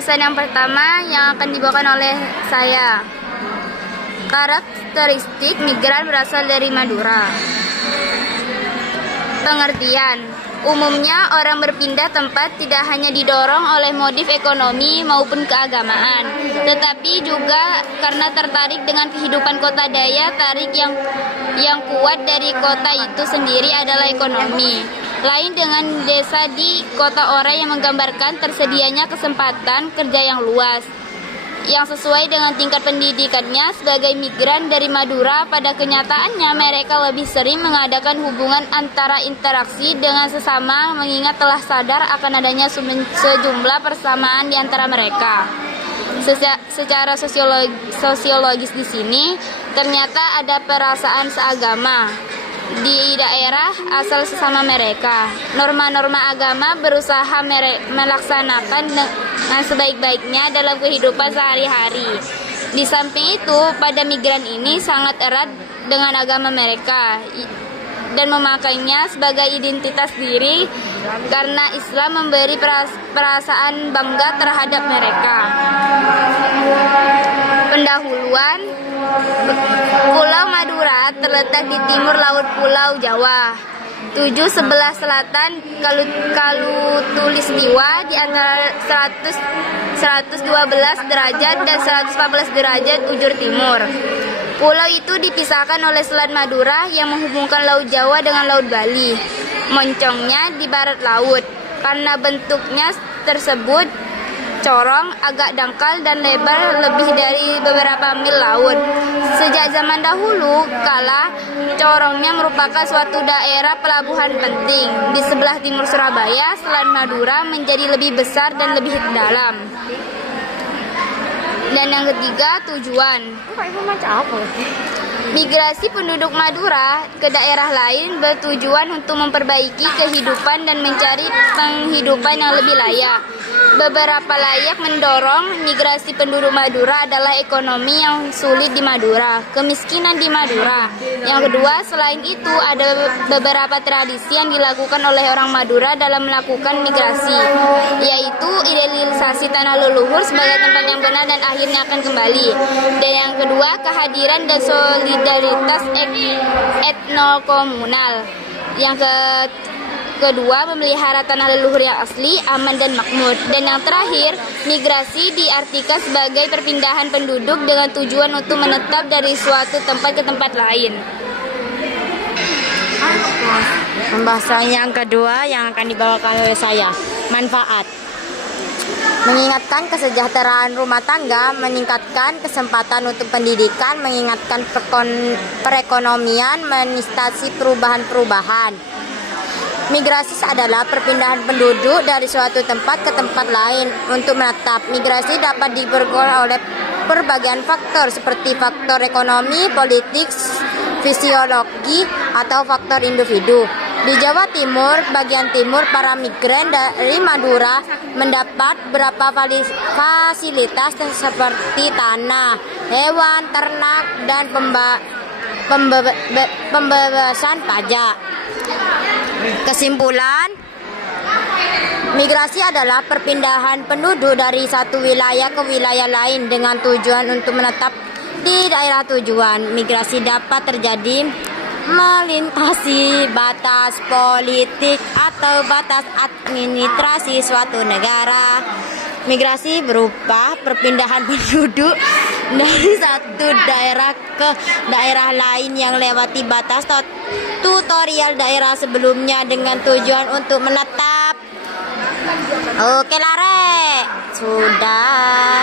Pembahasan yang pertama yang akan dibawakan oleh saya. Karakteristik migran berasal dari Madura. Pengertian. Umumnya orang berpindah tempat tidak hanya didorong oleh motif ekonomi maupun keagamaan, tetapi juga karena tertarik dengan kehidupan kota. Daya tarik yang kuat dari kota itu sendiri adalah ekonomi. Lain dengan desa di kota orang yang menggambarkan tersedianya kesempatan kerja yang luas, yang sesuai dengan tingkat pendidikannya. Sebagai migran dari Madura, pada kenyataannya mereka lebih sering mengadakan hubungan antara interaksi dengan sesama, mengingat telah sadar akan adanya sejumlah persamaan di antara mereka. Secara sosiologis di sini ternyata ada perasaan seagama di daerah asal sesama mereka. Norma-norma agama berusaha melaksanakan dengan sebaik-baiknya dalam kehidupan sehari-hari. Di samping itu, pada migran ini sangat erat dengan agama mereka dan memakainya sebagai identitas diri karena Islam memberi perasaan bangga terhadap mereka. Pendahuluan. Pulau Madura terletak di timur laut Pulau Jawa, 7 sebelah selatan Khatulistiwa di antara 112 derajat dan 114 derajat ujur timur. Pulau itu dipisahkan oleh Selat Madura yang menghubungkan Laut Jawa dengan Laut Bali. Moncongnya di barat laut. Karena bentuknya tersebut corong, agak dangkal dan lebar lebih dari beberapa mil laut. Sejak zaman dahulu kala, corongnya merupakan suatu daerah pelabuhan penting. Di sebelah timur Surabaya, Selat Madura menjadi lebih besar dan lebih dalam. Dan yang ketiga, tujuan. Migrasi penduduk Madura ke daerah lain bertujuan untuk memperbaiki kehidupan dan mencari penghidupan yang lebih layak. Beberapa layak mendorong migrasi penduduk Madura adalah ekonomi yang sulit di Madura, kemiskinan di Madura. Yang kedua, selain itu ada beberapa tradisi yang dilakukan oleh orang Madura dalam melakukan migrasi, yaitu idealisasi tanah leluhur sebagai tempat yang benar dan akhirnya akan kembali. Dan yang kedua, kehadiran dan solidaritas etnokomunal. Yang kedua, memelihara tanah leluhur yang asli, aman dan makmur. Dan yang terakhir, migrasi diartikan sebagai perpindahan penduduk dengan tujuan untuk menetap dari suatu tempat ke tempat lain. Pembahasan yang kedua yang akan dibawakan oleh saya, manfaat. Mengingatkan kesejahteraan rumah tangga, meningkatkan kesempatan untuk pendidikan, mengingatkan perekonomian, mengatasi perubahan-perubahan. Migrasi adalah perpindahan penduduk dari suatu tempat ke tempat lain untuk menetap. Migrasi dapat diperkuat oleh berbagai faktor seperti faktor ekonomi, politik, fisiologi, atau faktor individu. Di Jawa Timur, bagian timur, para migran dari Madura mendapat beberapa fasilitas seperti tanah, hewan, ternak, dan pembebasan pajak. Kesimpulan, migrasi adalah perpindahan penduduk dari satu wilayah ke wilayah lain dengan tujuan untuk menetap di daerah tujuan. Migrasi dapat terjadi melintasi batas politik atau batas administrasi suatu negara. Migrasi berupa perpindahan penduduk dari satu daerah ke daerah lain yang lewati batas tutorial daerah sebelumnya dengan tujuan untuk menetap. Oke, Lare. Sudah.